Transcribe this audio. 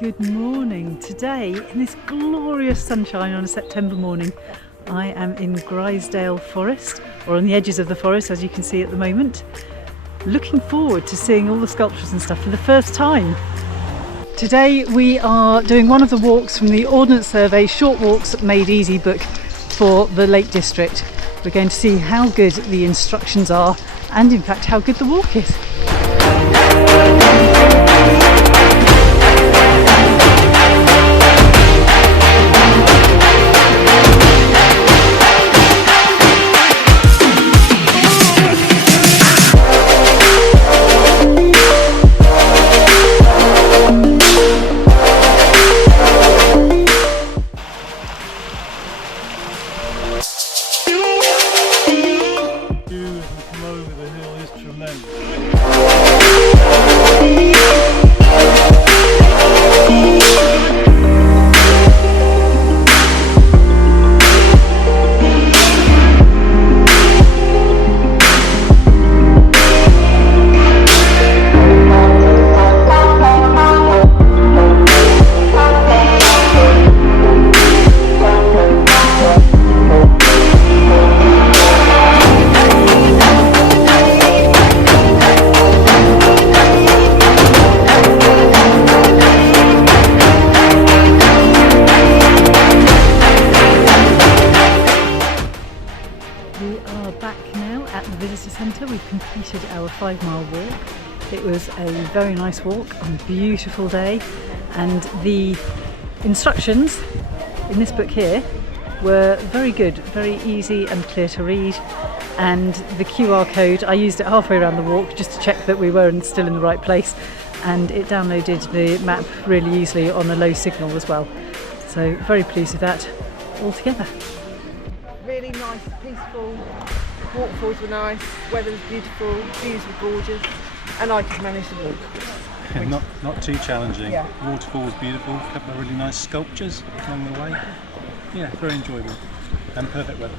Good morning. Today, in this glorious sunshine on a September morning, I am in Grizedale Forest, or on the edges of the forest as you can see at the moment. Looking forward to seeing all the sculptures and stuff for the first time. Today we are doing one of the walks from the Ordnance Survey Short Walks Made Easy book for the Lake District. We're going to see how good the instructions are and in fact how good the walk is. We are back now at the visitor centre. We've completed our 5-mile walk. It was a very nice walk on a beautiful day, and the instructions in this book here were very good, very easy and clear to read, and the QR code, I used it halfway around the walk just to check that we were still in the right place, and it downloaded the map really easily on a low signal as well. So very pleased with that altogether. Really nice, peaceful, waterfalls were nice, weather was beautiful, views were gorgeous, and I could manage the walk. Not too challenging. Yeah. Waterfall was beautiful, a couple of really nice sculptures along the way. Yeah, very enjoyable and perfect weather.